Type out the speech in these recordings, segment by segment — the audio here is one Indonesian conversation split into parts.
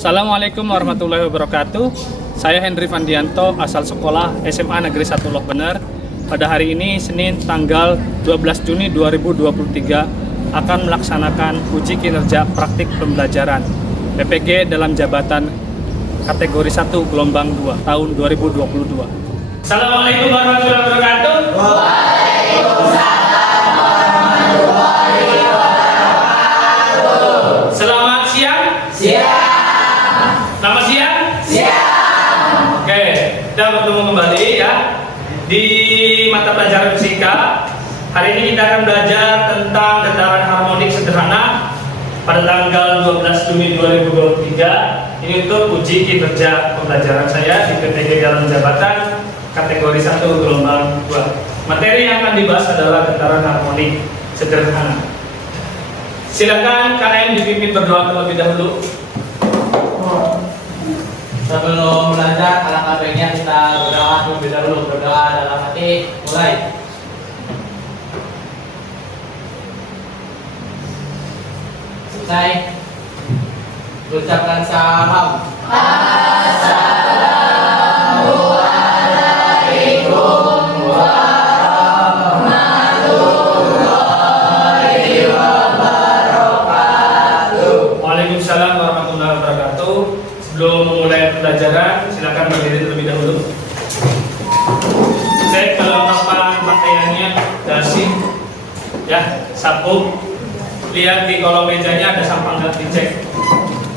Assalamualaikum warahmatullahi wabarakatuh. Saya Hendri Vandianto, asal sekolah SMA Negeri 1 Lok Bener. Pada hari ini, Senin tanggal 12 Juni 2023, akan melaksanakan uji kinerja praktik pembelajaran PPG dalam jabatan kategori 1 gelombang 2 tahun 2022. Assalamualaikum warahmatullahi wabarakatuh. Waalaikumsalam warahmatullahi wabarakatuh. Selamat siang. Siang. Selamat siang. Siang. Oke, kita bertemu kembali ya di mata pelajaran fisika. Hari ini kita akan belajar tentang getaran harmonik sederhana pada tanggal 12 Juni 2023. Ini untuk uji kinerja pembelajaran saya di PPG dalam jabatan kategori 1 gelombang 2. Materi yang akan dibahas adalah getaran harmonik sederhana. Silakan KM dipimpin berdoa terlebih dahulu. Sebelum belajar, alangkah baiknya kita berdoa terlebih dahulu. Berdoa dalam hati, mulai. Selesai. Ucapkan salam. Assalamualaikum warahmatullahi wabarakatuh. Waalaikumsalam warahmatullahi wabarakatuh. Sebelum memulai pembelajaran, silakan berdiri terlebih dahulu. Cek kelengkapan pakaiannya, dasi, ya, sapu. Lihat di kolong mejanya ada sampah nggak, dicek.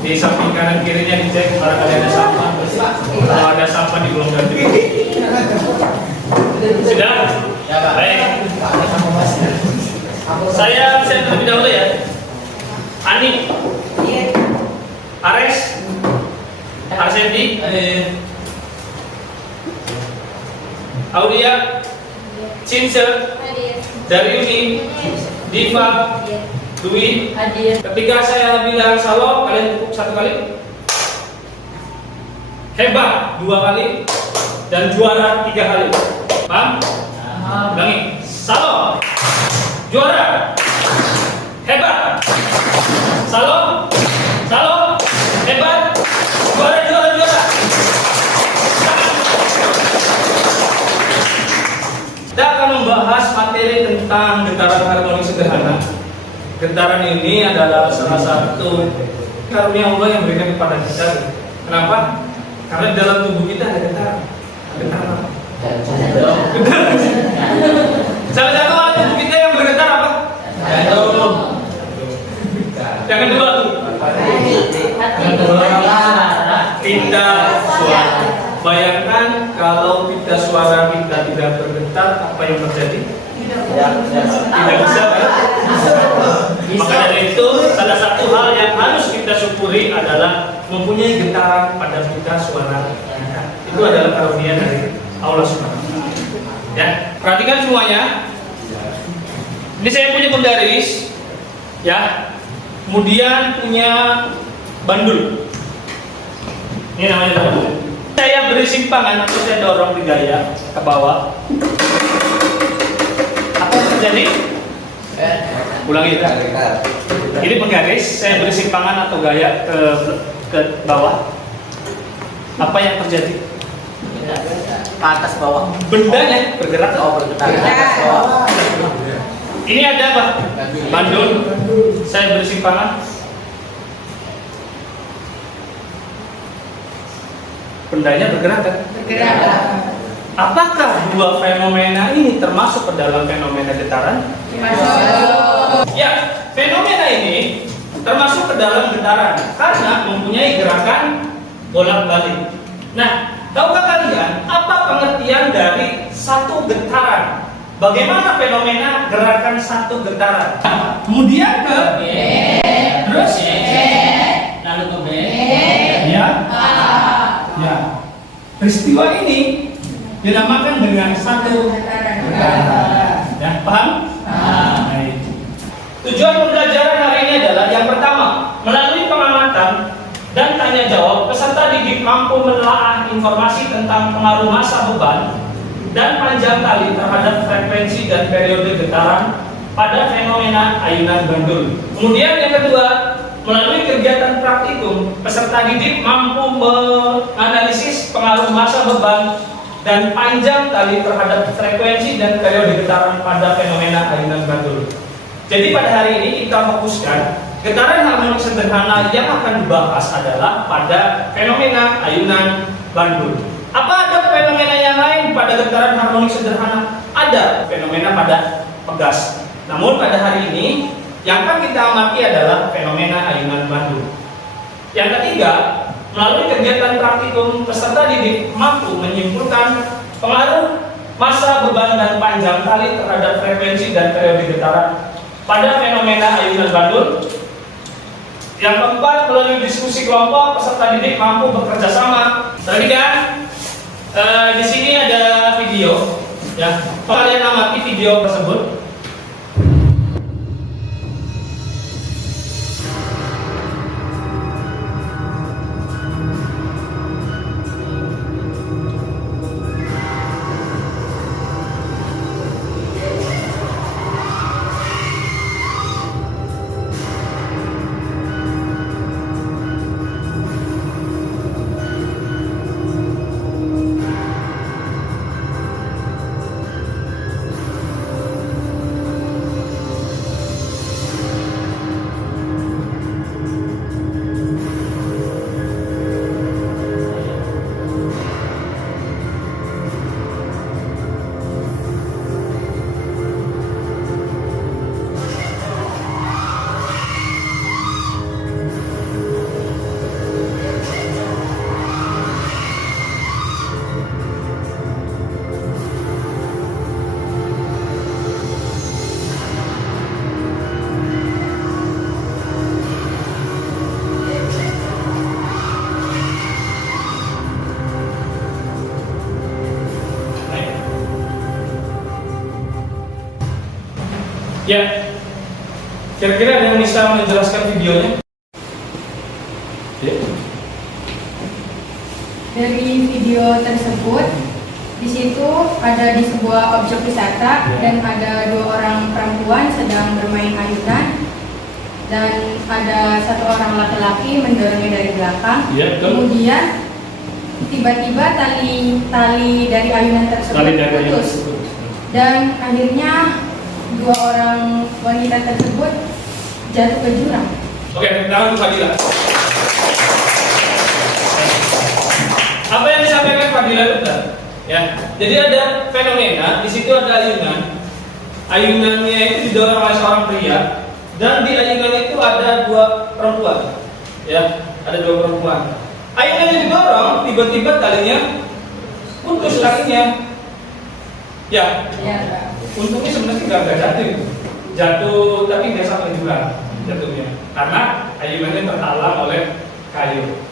Di samping kanan kirinya dicek, barangkali ada sampah. Kalau ada sampah digolongkan juga. Sudah? Ya, Pak. Baik. Saya absen terlebih dahulu ya. Ani, Ares, Arsendi, Aulia, Cince, Dariuni, Diva, Dwi. Ketika saya bilang salo, kalian tepuk satu kali. Hebat 2 kali. Dan juara 3 kali. Paham? Ulangi. Salo. Juara. Hebat. Salo. Salo. Hebat. Juara, juara, juara. Kita akan membahas materi tentang getaran harmonik sederhana. Getaran ini adalah salah satu karunia Allah yang berikan kepada kita. Kenapa? Karena di dalam tubuh kita ada getaran. Getaran. Salah satu alat tubuh kita yang bergetar apa? Jantung. Yang kedua tuh. Pita suara. Bayangkan kalau pita suara kita tidak bergetar, apa yang terjadi? Tidak bisa, kan? Maka dari itu, salah satu hal yang harus kita syukuri adalah mempunyai getaran pada pita suara kita. Itu adalah karunia dari Allah Subhanahu wa Ta'ala. Ya, perhatikan semuanya. Ini saya punya penggaris, ya. Kemudian punya bandul. Ini namanya bandul. Saya beri simpangan atau saya dorong di gaya ke bawah. Apa yang terjadi? Ulangi. Ini penggaris, saya beri simpangan atau gaya ke bawah. Apa yang terjadi? Ke atas bawah. Bendanya bergerak. Oh, bergetar. Ke atas bawah. Ini ada apa? Bandul. Saya beri simpangan. Bendanya bergerak kan? Bergerak. Apakah dua fenomena ini termasuk ke dalam fenomena getaran? Ya, fenomena ini termasuk ke dalam getaran karena mempunyai gerakan bolak-balik. Nah, tahukah kalian apa pengertian dari satu getaran? Bagaimana fenomena gerakan satu getaran? Kemudian ke B, terus C, lalu ke B, ya, ya. Peristiwa ini dinamakan dengan satu getaran. Ya, paham? Baik. Tujuan pembelajaran hari ini adalah yang pertama, melalui pengamatan dan tanya jawab, peserta didik mampu menelaah informasi tentang pengaruh massa beban dan panjang tali terhadap frekuensi dan periode getaran pada fenomena ayunan bandul. Kemudian yang kedua, melalui kegiatan praktikum, peserta didik mampu menganalisis pengaruh massa beban dan panjang tali terhadap frekuensi dan periode getaran pada fenomena ayunan bandul. Jadi pada hari ini kita fokuskan getaran harmonik sederhana yang akan dibahas adalah pada fenomena ayunan bandul. Apa ada fenomena yang lain pada getaran harmonik sederhana? Ada fenomena pada pegas. Namun pada hari ini yang akan kita amati adalah fenomena ayunan bandul. Yang ketiga, melalui kegiatan praktikum, peserta didik mampu menyimpulkan pengaruh massa beban dan panjang tali terhadap frekuensi dan periode getaran pada fenomena ayunan bandul. Yang keempat, melalui diskusi kelompok, peserta didik mampu bekerja sama. Perhatikan, di sini ada video, ya. Kalian amati video tersebut. Ya, kira-kira ada yang bisa menjelaskan videonya? Dari video tersebut, di situ ada di sebuah objek wisata dan ada dua orang perempuan sedang bermain ayunan dan ada satu orang laki-laki mendorongnya dari belakang. Ya, kemudian tiba-tiba tali dari ayunan tersebut putus dan akhirnya dua orang wanita tersebut jatuh ke jurang. Oke, tangan untuk Fadila. Apa yang disampaikan Fadila betul? Ya, jadi ada fenomena di situ ada ayunan. Ayunannya itu didorong oleh seorang pria dan di ayunan itu ada dua perempuan. Ya, ada dua perempuan. Ayunannya didorong, tiba-tiba talinya putus talinya. Ya. Untungnya sebenarnya nggak jatuh, tapi nggak sampai jurang jatuhnya, karena ayunannya terhalang oleh kayu.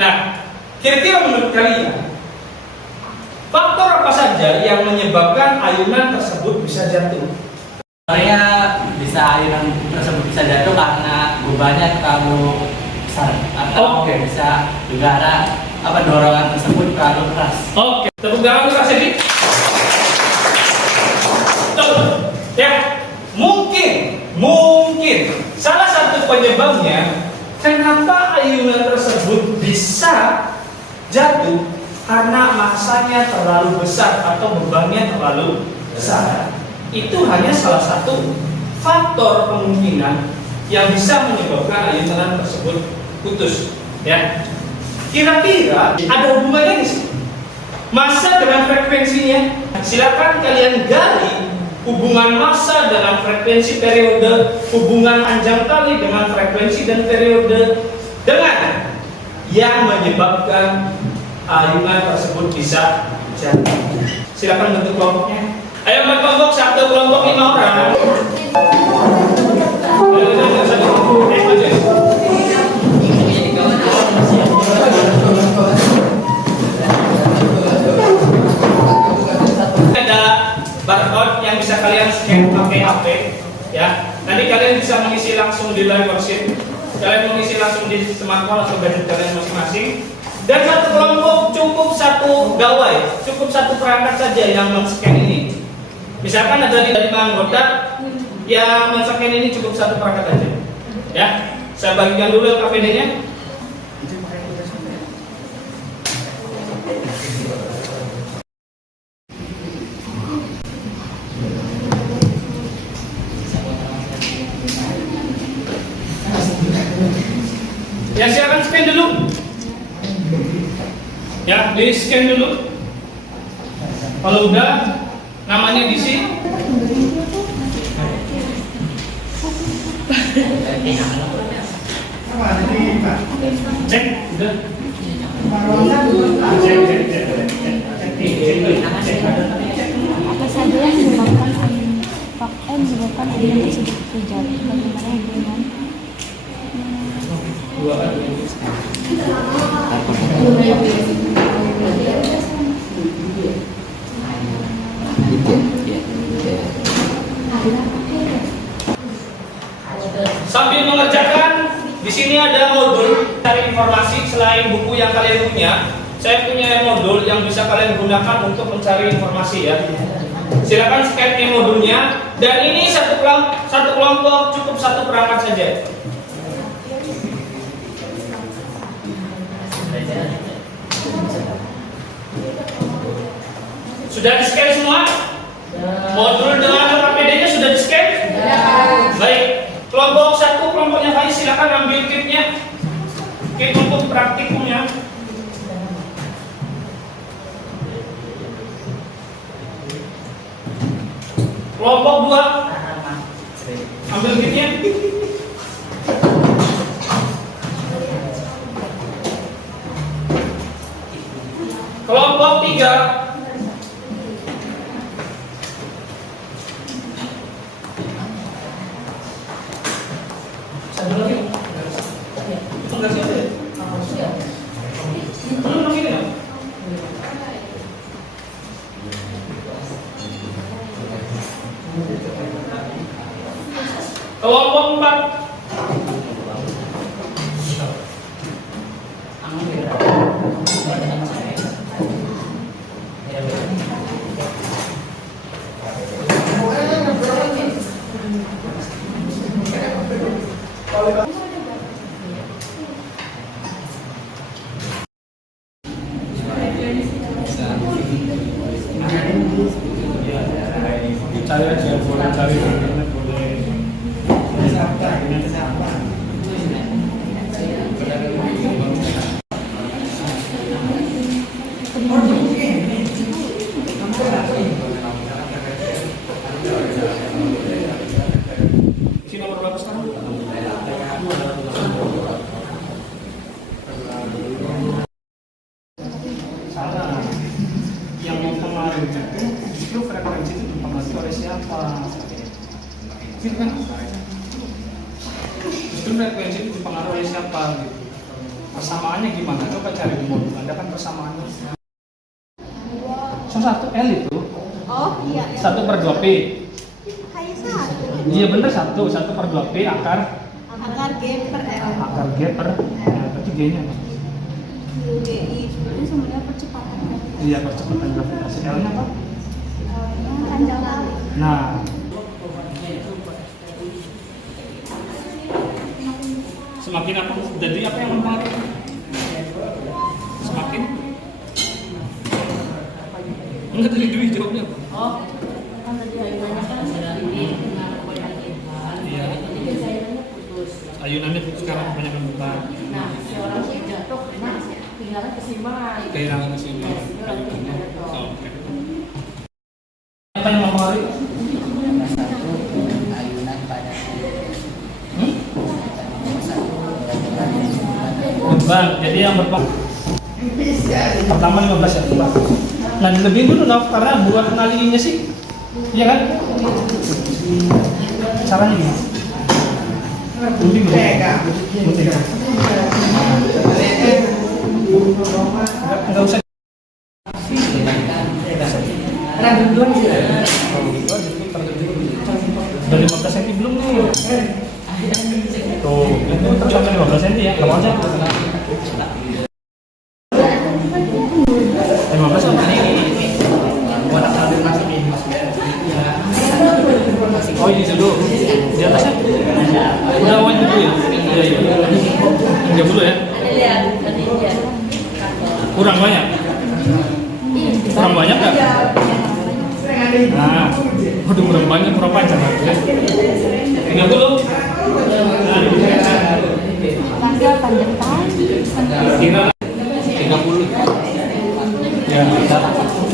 Nah, kira-kira menurut kalian faktor apa saja yang menyebabkan ayunan tersebut bisa jatuh? Sebenarnya bisa ayunan tersebut bisa jatuh karena bebannya terlalu besar atau bisa juga ada dorongan tersebut terlalu keras. Oke, tepuk tangan untuk Kak Sebi. Ya, mungkin salah satu penyebabnya kenapa ayunan tersebut bisa jatuh karena massanya terlalu besar atau bebannya terlalu besar. Itu hanya salah satu faktor kemungkinan yang bisa menyebabkan ayunan tersebut putus. Ya, kira-kira ada hubungannya nggak sih? Massa dengan frekuensinya? Silakan kalian gali hubungan massa dengan frekuensi periode, hubungan panjang tali dengan frekuensi dan periode, dengan yang menyebabkan ayunan tersebut bisa jatuh. Silakan bentuk kelompoknya. Ayo berkelompok, satu kelompok 5 orang. Ada barcode yang bisa kalian scan pakai HP, ya. Nanti kalian bisa mengisi langsung di live worksheet. Kalian mengisi langsung di smartphone atau gadget kalian masing-masing. Dan satu kelompok cukup satu gawai, cukup satu perangkat saja yang men-scan ini. Misalkan ada 5 anggota yang men-scan ini cukup satu perangkat saja, ya. Saya bagikan dulu KPD-nya. Ya, silakan scan dulu. Ya, di scan dulu. Kalau udah, namanya diisi. Cek, udah. Apa saja yang menyebabkan menyebabkan adanya tersebut terjadi? Bagaimana hubungan? Sambil mengerjakan, di sini ada modul cari informasi selain buku yang kalian punya. Saya punya modul yang bisa kalian gunakan untuk mencari informasi ya. Silakan scan modulnya. Dan ini satu kelompok cukup satu perangkat saja. Sudah di scan semua? Modul dengan KPD-nya sudah di scan? Baik. Kelompok satu, kelompoknya kali silakan ambil kitnya. Kit untuk praktikumnya. Kelompok dua, ambil kitnya. Kelompok tiga, satu lagi. Enggak sih. Belum lagi ya? Kelompok 4. Cari aja, boleh cari internet, boleh. Sini nomor berapa sekarang? Salah. Yang kemarin itu frekuensi itu dipengaruhi oleh siapa? Gitu kan? Justru frekuensi itu dipengaruhi oleh siapa? Gitu. Persamaannya gimana? Coba cari di modul. Anda kan persamaannya. So, 1 L itu. Oh iya. 1/2P. Kayak satu. Iya bener 1/2P akar Akar G per L. akar G per berarti G-nya apa? GI itu sebenarnya percepatan. Iya percepatan gravitasi. L-nya apa? Panjang kali. Nah, semakin apa? Jadi apa yang mempengaruhi? Semakin? Enggak tadi Dwi jawabnya apa? Oh, kan tadi ayunannya kan ini Iya. Ayunannya putus karena kebanyakan beban. Nah, si orang yang jatuh, nah kehilangan keseimbangan. Kehilangan keseimbangan. Ayunannya. Oke. Apa yang mempengaruhi? Ayunan pada Beban. Jadi yang berpengaruh. Pertama 15 ya. Nah dilebihin dulu Nov, karena buat ngaliinnya sih. Iya kan? Caranya gimana? Gunting dulu. Gunting. Enggak usah. Udah 15 cm belum nih? Tuh, itu sampai 15 cm ya, nggak mau aja. 15 cm. Oh ini dulu, di atasnya? Udah awan dulu ya? iya. 30 ya? Lihat, tadi dia. Kurang banyak? Kurang banyak nggak? Nah, waduh kurang banyak, kurang panjang ya. 30? Tanggal panjang tahun. Kira 30. ya.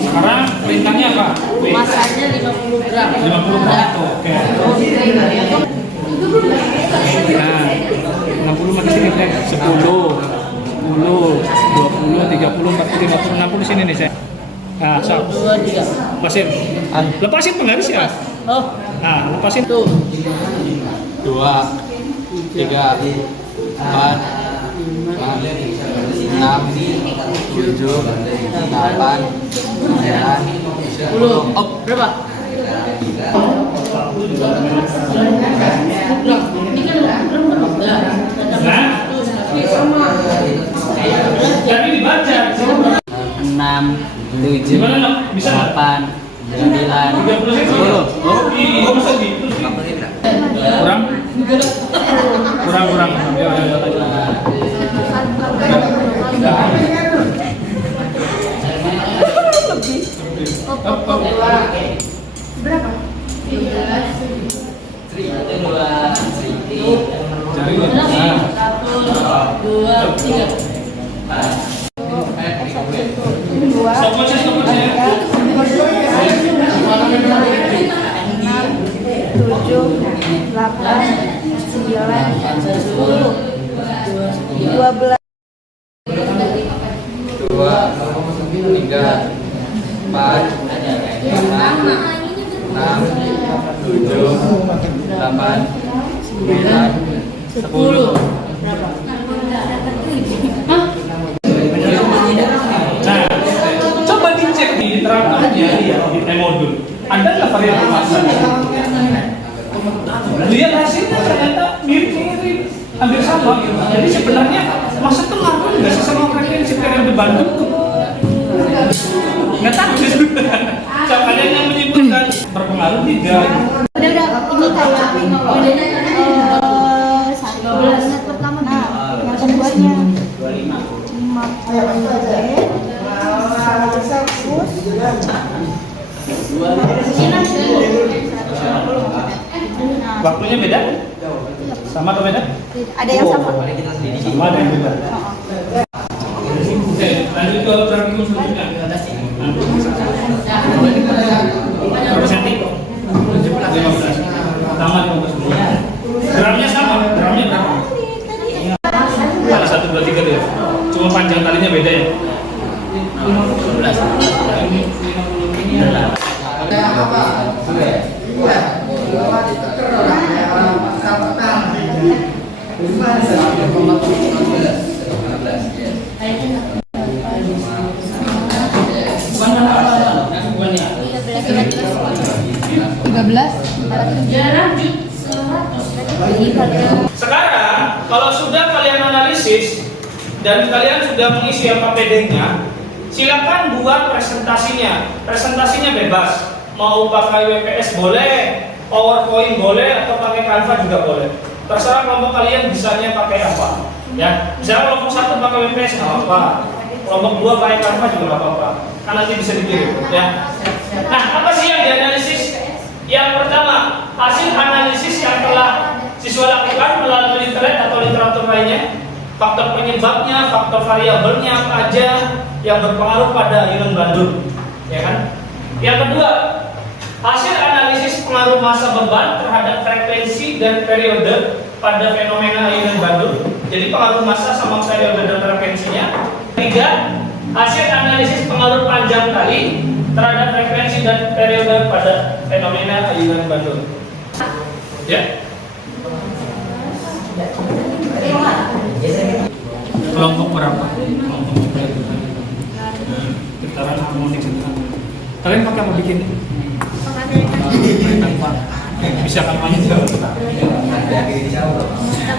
Sekarang perintahnya apa? Masanya 50 gram. 50 gram. Oke. Nah, 60 makin sini saya 10, 20, 30, 40, 50, 60 sini nih saya. Nah, sap. 2, 3. Lepasin. Lepasin penggaris ya. Oh, Nah, lepasin. tuh. 2, 3, 4, 5, 6, 7, 8, 9, 10. Oh, Berapa? Nah, jadi dibaca. 6, 7, Gimana, Nak? Bisa nggak? 8, 9, 10. Oh, bisa gitu sih. Kurang? Kurang. Ya, Berapa? Jarinya. Nah. 1, 2, 3. Stop motion ya. 7, 8, 9, 10, 12. 2, 3, 4, 5, 6, 7, 8, 9, 10. Nah, coba dicek di terangkannya di modul. Ada nggak variabel massa? Lihat hasilnya ternyata mirip-mirip, hampir sama gitu. Jadi sebenarnya massa itu ngaruh nggak sih sama frekuensi periode Bandung? Nggak tahu sih. Siapanya yang menyebutkan berpengaruh tidak? Udah ini kayak satu bulan pertama yang keduanya 50 menit 100. Waktunya beda? Sama atau beda? Ada yang sama. Sama ada yang beda. Oke, lanjut ke praktikum selanjutnya. Berapa senti? 15. Tambah 15. Gramnya sama, gramnya berapa? Ada 1, 2, 3 deh. Cuma panjang talinya beda ya? 13. Sekarang, kalau sudah kalian analisis dan kalian sudah mengisi APD-nya, silakan buat presentasinya. Presentasinya bebas. Mau pakai WPS boleh, PowerPoint boleh, atau pakai Canva juga boleh. Terserah kelompok kalian bisanya pakai apa. Ya, misalnya kelompok 1 pakai WPS nggak apa-apa. Kelompok 2 pakai Canva juga nggak apa-apa. Kan nanti bisa dikirim. Ya. Nah, apa sih yang dianalisis? Yang pertama, hasil analisis yang telah siswa lakukan melalui internet atau literatur lainnya, faktor penyebabnya, faktor variabelnya apa aja yang berpengaruh pada ayunan Bandung, ya kan? Yang kedua, hasil analisis pengaruh massa beban terhadap frekuensi dan periode pada fenomena ayunan Bandung. Jadi pengaruh massa sama periode dan frekuensinya. Tiga, hasil analisis pengaruh panjang tali terhadap frekuensi dan periode pada fenomena ayunan Bandung. Ya. Kelompok berapa? Kelompok getaran harmonik. Kalian pakai mau bikin? Bisa kampanye juga?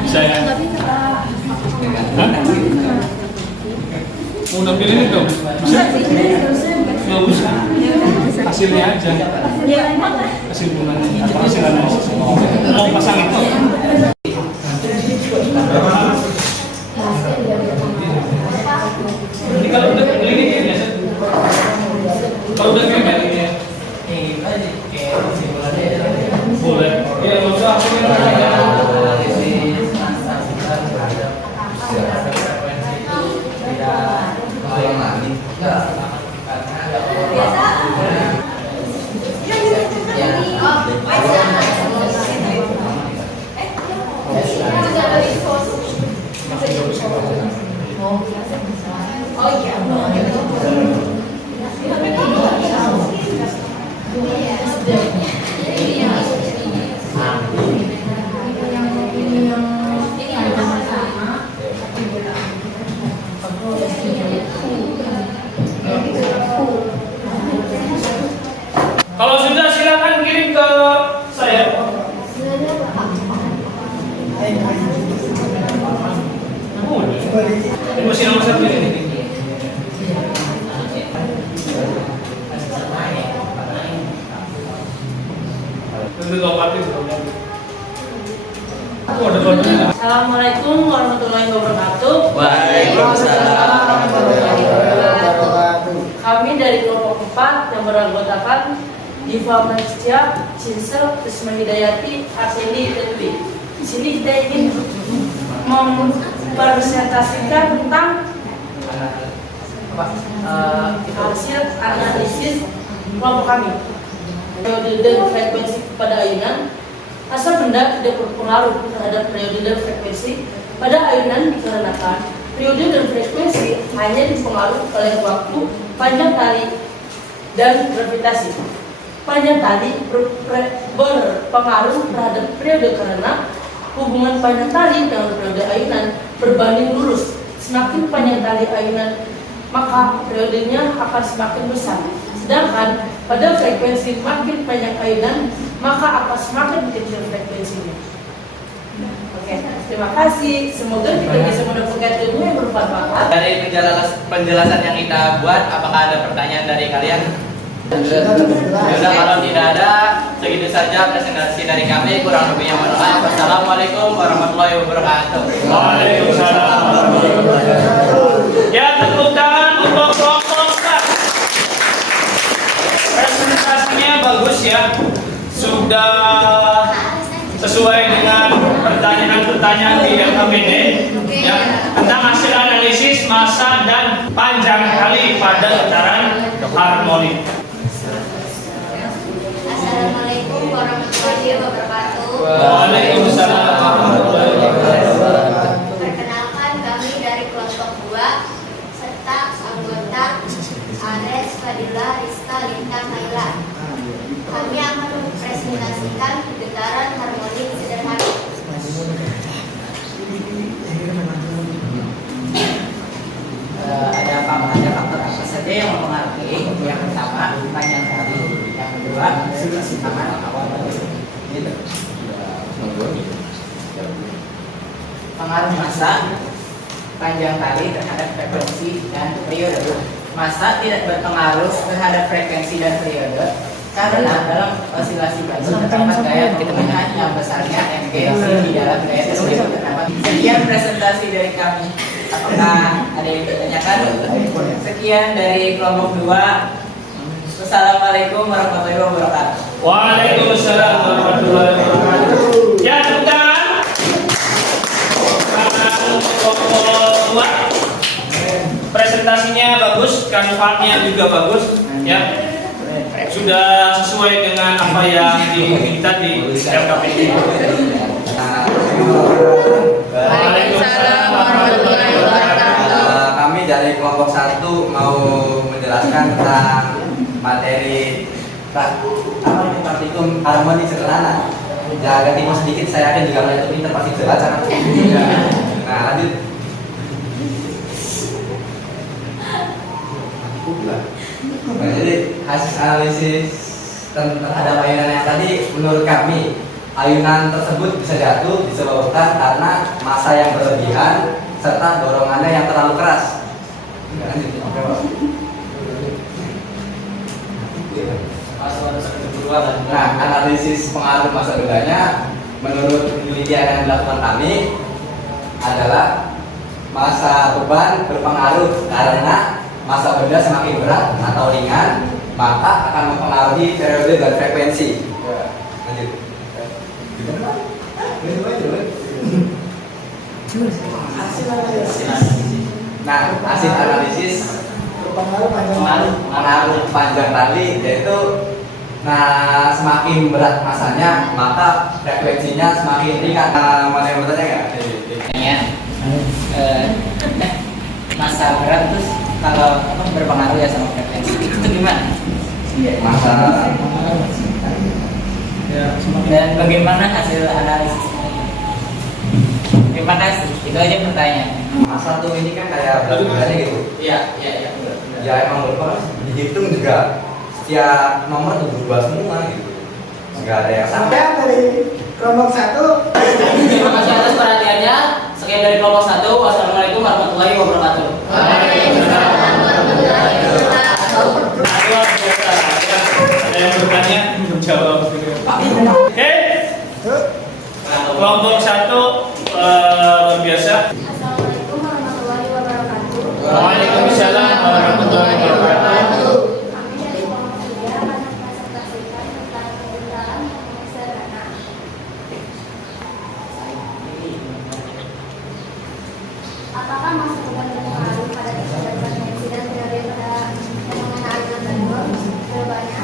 Bisa ya? Hah? Mau nampilin itu? Bisa? Nggak usah. Hasilnya aja. Hasil bulannya atau hasil analisis. Mau pasang itu? aja kayak kesimpulannya ya. Boleh. Ya, nggak usah aku yang nanya. Analisis massa besar terhadap frekuensi itu tidak karena ada Kalau sudah silakan kirim ke saya. Boleh. Ini masih nomor 1 ini. Tentu obatnya sebelumnya. Oh, ada batunya. Assalamualaikum warahmatullahi wabarakatuh. Waalaikumsalam. Kami dari kelompok 4 yang beranggotakan Diva Manistia, Cinsel, Risma Hidayati, Arseni, dan Dwi. Di sini kita ingin mempresentasikan tentang hasil analisis kelompok kami. Periode dan frekuensi pada ayunan. Asal benda tidak berpengaruh terhadap periode dan frekuensi pada ayunan dikarenakan periode dan frekuensi hanya dipengaruhi oleh waktu, panjang tali, dan gravitasi. Panjang tali berpengaruh terhadap periode karena hubungan panjang tali dengan periode ayunan berbanding lurus. Semakin panjang tali ayunan, maka periodenya akan semakin besar. Sedangkan pada frekuensi makin panjang ayunan, maka akan semakin kecil frekuensinya. Oke, terima kasih. Semoga kita bisa mendapatkan ilmu yang bermanfaat. Dari penjelasan yang kita buat, apakah ada pertanyaan dari kalian? Sudah, kalau tidak ada, segitu saja presentasi dari kami. Kurang lebihnya mohon maaf. Wassalamualaikum warahmatullahi wabarakatuh. Waalaikumsalam warahmatullahi wabarakatuh. Ya, tepuk tangan untuk kelompok 4. Presentasinya bagus ya. Sudah sesuai dengan pertanyaan-pertanyaan di LKPD ya, tentang hasil analisis massa dan panjang tali pada getaran harmonik. Assalamualaikum warahmatullahi wabarakatuh. Waalaikumsalam warahmatullahi wabarakatuh. Perkenalkan, kami dari kelompok 2 serta anggota Ares, Fadila, Rista, Linta, Maila. Kami akan mempresentasikan getaran harmonik sederhana. Ada faktor apa saja yang mempengaruhi? Yang pertama, panjang tali. Yang kedua, keseimbangan awal gitu. Pengaruh massa, panjang tali terhadap frekuensi dan periode. Massa tidak berpengaruh terhadap frekuensi dan periode karena dalam osilasi bandul terdapat gaya pertemuan yang besarnya Mg di dalam gaya tersebut terdapat. Sekian presentasi dari kami. Apakah ada yang ditanyakan? Sekian dari kelompok 2. Wassalamualaikum warahmatullahi wabarakatuh. Waalaikumsalam warahmatullahi wabarakatuh. Ya, tepuk tangan. Kelompok 2. Presentasinya bagus, kanvasnya juga bagus ya. Sudah sesuai dengan apa yang diminta di LKPD. Waalaikumsalam warahmatullahi wabarakatuh. Kami dari kelompok 1 mau menjelaskan tentang materi praktikum harmonik sederhana. Jangan ganti mau sedikit, saya yakin juga itu pinter pasti jelas sangat. Nah, lanjut. Nah, jadi hasil analisis terhadap ayunan yang tadi, menurut kami ayunan tersebut bisa jatuh disebabkan karena massa yang berlebihan serta dorongannya yang terlalu keras. Nah, analisis pengaruh massa bendanya menurut penelitian yang dilakukan kami adalah massa beban berpengaruh karena massa benda semakin berat atau ringan, maka akan mempengaruhi periode dan frekuensi. Lanjut. Nah, hasil analisis pengaruh panjang tali yaitu semakin berat masanya maka frekuensinya semakin ringan. Mana yang bertanya nggak? Masa berat terus kalau berpengaruh ya sama frekuensi itu gimana? Masa Dan bagaimana hasil analisisnya? Terima kasih. Itu aja pertanyaan. masa tuh ini kan kayak berat-beratnya gitu. Iya. Ya emang berapa? Dihitung juga setiap nomor tuh berubah semua gitu. Nggak ada yang sama. Dari kelompok 1. Terima kasih atas perhatiannya. Sekian dari kelompok 1. Wassalamualaikum warahmatullahi wabarakatuh. Ada yang bertanya, menjawab. Oke. Kelompok 1 luar biasa. Assalamualaikum warahmatullahi wabarakatuh. Waalaikumsalam warahmatullahi wabarakatuh. Kami dari kelompok 3 akan mempresentasikan tentang penggunaan yang sederhana. Apakah masa beban berpengaruh pada kecepatan frekuensi dan teori pada fenomena aliran bandur? Jawabannya,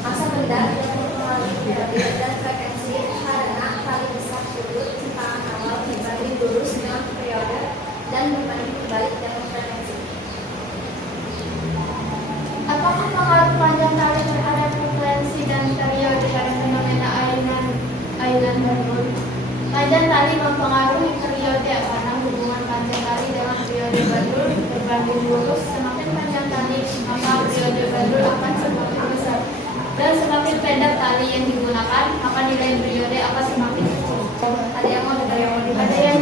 masa benda tidak mempengaruhi teori dan frekuensi karena kali besar sudut simpangan awal berbanding lurus dengan periode dan berbanding berbalik dengan frekuensi. Apakah pengaruh panjang tali terhadap frekuensi dan periode pada fenomena ayunan bandur? Panjang tali mempengaruhi periode karena hubungan panjang tali dengan periode bandur berbanding lurus. Semakin panjang tali, maka periode bandur akan semakin besar. Dan semakin pendek tali yang digunakan, maka nilai periode akan semakin kecil. Ada yang mau ada yang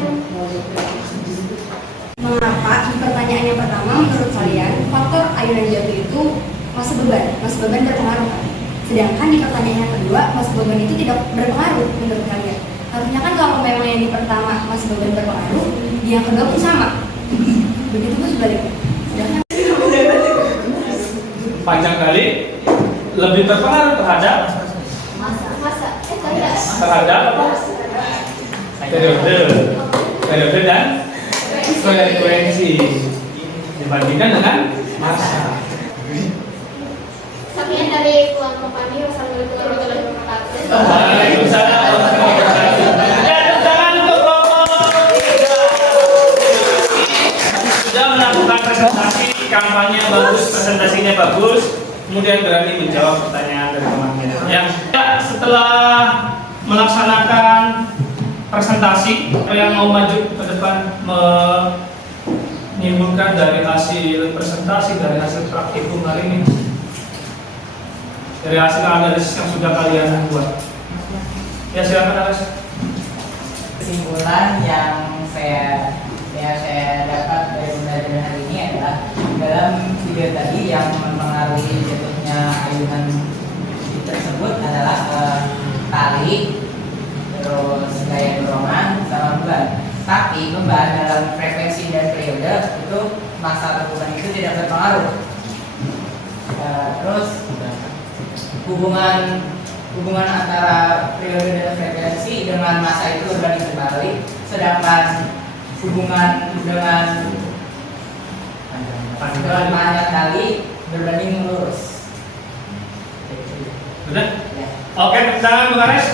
Mengapa di pertanyaan yang pertama menurut kalian faktor ayunan jatuh itu masa beban berpengaruh kan? Sedangkan di pertanyaan yang kedua masa beban itu tidak berpengaruh menurut kalian. Harusnya kan kalau memang yang di pertama masa beban berpengaruh, di yang kedua pun sama. Begitu pun sebaliknya. Sedangkan Panjang kali lebih berpengaruh terhadap apa? Periode dan frekuensi dibandingkan dengan masa. Sekian dari kelompok kami. Wassalamualaikum warahmatullahi wabarakatuh. Waalaikumsalam warahmatullahi wabarakatuh. Ya, tepuk tangan untuk kelompok 3. Sudah melakukan presentasi, kampanye bagus, presentasinya bagus, kemudian berani menjawab pertanyaan dari teman-teman. Ya, setelah melaksanakan presentasi, yang mau maju ke depan menyimpulkan dari hasil presentasi, dari hasil praktikum hari ini, dari hasil analisis yang sudah kalian buat. Ya, silakan Ares. Kesimpulan yang saya dapat dari pembelajaran hari ini adalah dalam video tadi yang mempengaruhi jatuhnya ayunan tersebut adalah tali, terus gaya dorongan sama beban. Tapi beban dalam frekuensi dan periode itu masa atau beban itu tidak berpengaruh. Terus hubungan antara periode dan frekuensi dengan masa itu berbanding terbalik, sedangkan hubungan dengan panjang tali berbanding lurus. Sudah? Ya. Oke, tepuk tangan untuk Ares.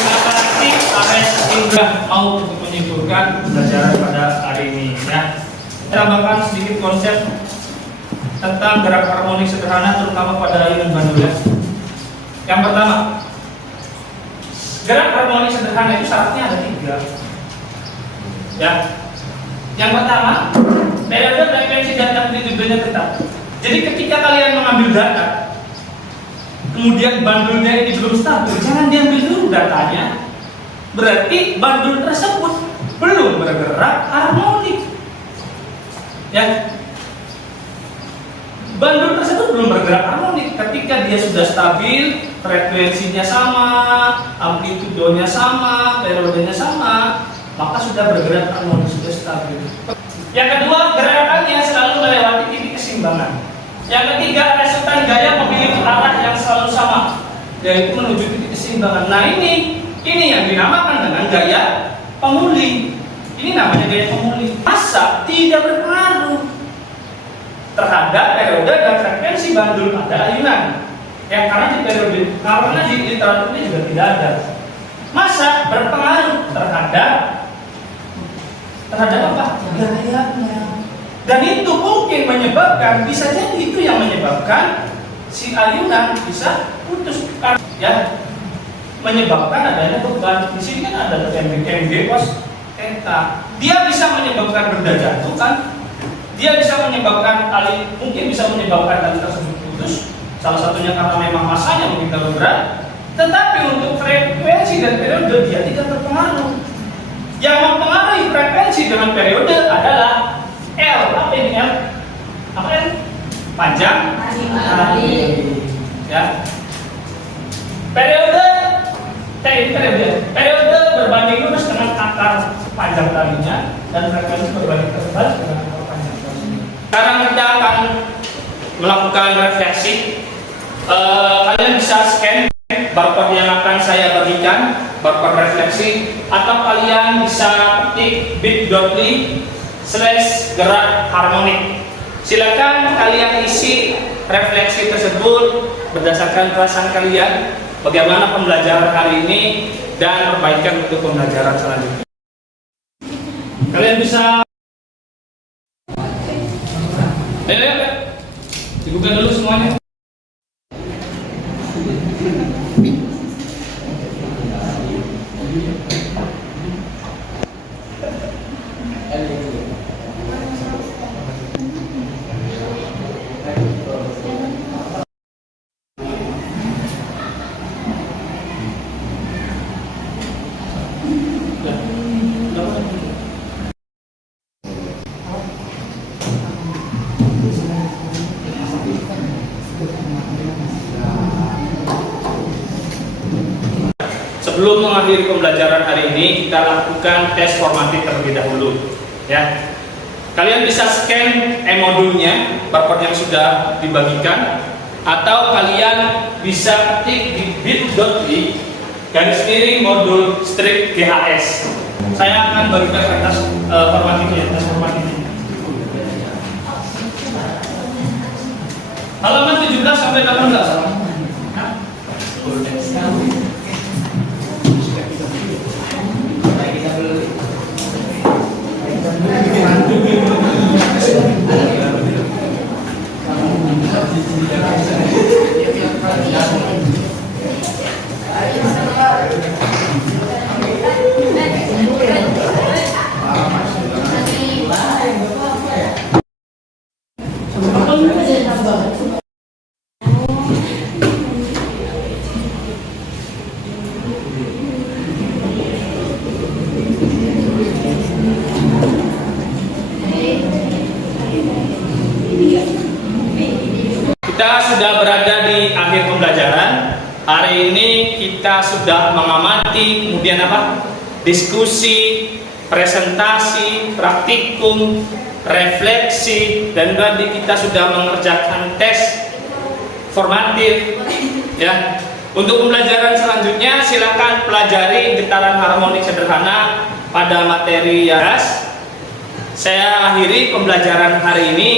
Terima kasih Ares sudah mau untuk menyimpulkan pembelajaran pada hari ini. Ya, tambahkan sedikit konsep tentang gerak harmonik sederhana, terutama pada ayunan bandur. Yang pertama, gerak harmonik sederhana itu syaratnya ada 3. Ya, yang pertama, periode, frekuensi, dan amplitudenya tetap. Jadi ketika kalian mengambil data, kemudian bandulnya ini belum stabil, jangan diambil dulu datanya. Berarti bandul tersebut belum bergerak harmonik. Ya, bandul tersebut belum bergerak harmonik. Ketika dia sudah stabil, frekuensinya sama, amplitudenya sama, periodenya sama, maka sudah bergerak harmonik, sudah stabil. Yang kedua, gerakannya selalu melewati titik keseimbangan. Yang ketiga, resultan gaya memiliki arah yang selalu sama, yaitu menuju titik keseimbangan. Nah ini yang dinamakan dengan gaya pemuli. Ini namanya gaya pemuli. Massa tidak berpengaruh terhadap periode dan frekuensi bandul pada ayunan. Karena di literatur ini juga tidak ada. Massa berpengaruh terhadap apa? Gayanya. Dan itu mungkin menyebabkan, bisa jadi itu yang menyebabkan si ayunan bisa putus, ya, menyebabkan adanya beban. Di sini kan ada MG cos theta. Dia bisa menyebabkan benda jatuh kan? Dia bisa menyebabkan mungkin bisa menyebabkan tali tersebut putus. Salah satunya karena memang masanya mungkin terlalu berat. Tetapi untuk frekuensi dan periode dia tidak terpengaruh. Yang mempengaruhi frekuensi dengan periode adalah L. Apa ini L? Apa L? Panjang tali. Ya. Periode periode berbanding lurus dengan akar panjang talinya dan frekuensi berbanding terbalik dengan akar panjang talinya. Sekarang kita akan melakukan refleksi. Kalian bisa scan barcode yang akan saya bagikan, barcode refleksi, atau kalian bisa ketik bit.ly/gerak harmonik. Silakan kalian isi refleksi tersebut berdasarkan perasaan kalian, bagaimana pembelajaran hari ini dan perbaikan untuk pembelajaran selanjutnya. Kalian bisa dibuka dulu semuanya. Sebelum mengakhiri pembelajaran hari ini, kita lakukan tes formatif terlebih dahulu. Ya, kalian bisa scan e-modulnya, barcode yang sudah dibagikan, atau kalian bisa ketik di bit.ly/modul strip GHS. Saya akan bagikan kertas formatifnya, tes formatifnya. Halaman 17 sampai 18. Kita sudah berada di akhir pembelajaran. Hari ini kita sudah mengamati, kemudian apa? Diskusi, presentasi, praktikum, refleksi, dan tadi kita sudah mengerjakan tes formatif. Ya. Untuk pembelajaran selanjutnya, silakan pelajari getaran harmonik sederhana pada materi YAS. Saya akhiri pembelajaran hari ini.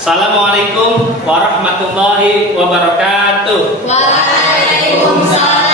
Assalamualaikum warahmatullahi wabarakatuh. Waalaikumsalam.